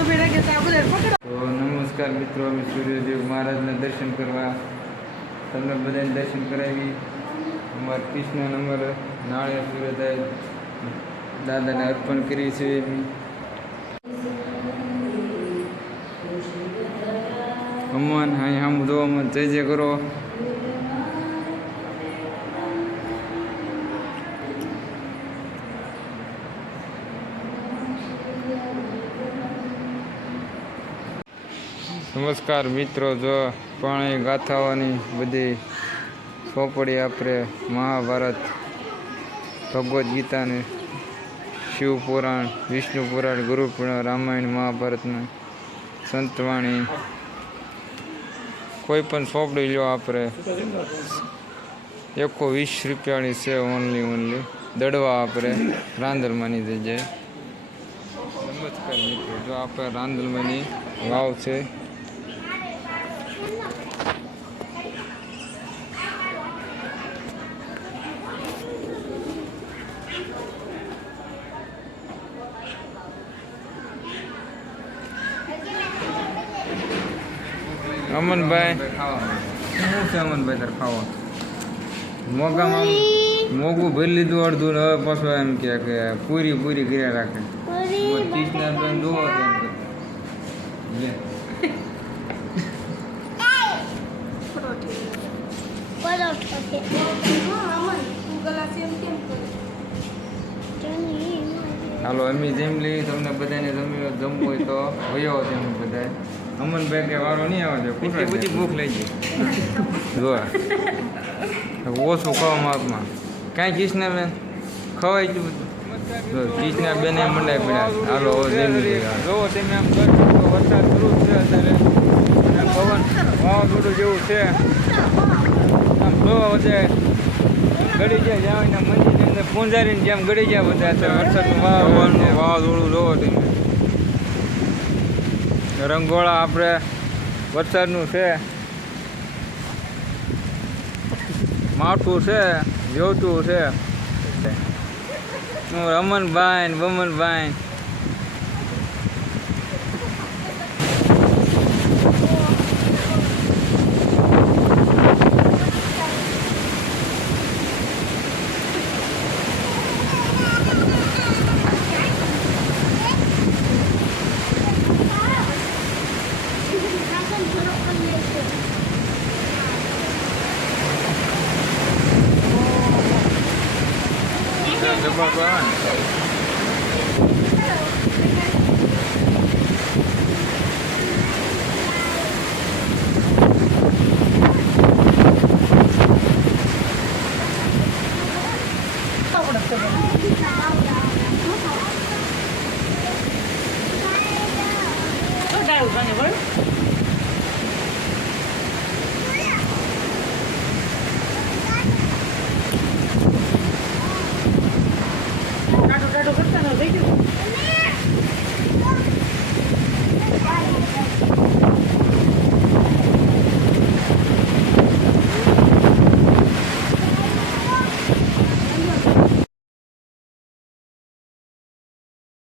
નમસ્કાર મિત્રો, અમે સૂર્યદેવ મહારાજના દર્શન કરવા તમને બધાને દર્શન કરાવી. અમારા કૃષ્ણ નંબર નાળિયેર સૂર્યદેવ દાદાને અર્પણ કરી છે. અમન અહીં આમ જો અમન જય કરો. નમસ્કાર મિત્રો, જો પાણી ગાથાઓની બધી ચોપડી આપણે મહાભારત, ભગવદ્ ગીતાને, શિવપુરાણ, વિષ્ણુ પુરાણ, ગુરુ પુરાણ, રામાયણ, મહાભારતના સંતવાણી કોઈ પણ ચોપડી લો આપણે 120 રૂપિયાની છે. ઓનલી દડવા આપણે રાંદલમાંની જગ્યાએ. નમસ્કાર મિત્રો, જો આપણે રાંદલમાંની વાવ છે. અમનભાઈ શું છે અમનભાઈ તાર ખાવા? મોગામાં મોગું ભરી લીધું અડધું, હવે પાછું એમ કે પૂરી કર્યા રાખે. ચીજના બેન જોવો હાલો અમે જેમ લઈ તમને બધાને જમવું હોય તો વયો તેમ બધા. અમનભાઈ કે વાળો નહીં આવે છે, કેટલી બધી ભૂખ લઈ જાય. જો ઓછું ખાવા માપમાં કાંઈ કૃષ્ણા બેન ખવાય છે બધું. જો કૃષ્ણા બેને મંડાઈ પડ્યા. હાલો જેમ જોવો તમે આમ વરસાદ શરૂ છે અત્યારે, અને પવન વાવાઝોડું જેવું છે. આમ જોવા બધા ગળી જાય જાવાના મંદિરની અંદર પૂંજારીને જેમ ગળી જાય બધા. વરસાદનું વાવાઝોડું જોવો તમે. રંગોળા આપણે વરસાદનું છે, માઠું છે, જોતું છે. રમનભાઈ બમનભાઈ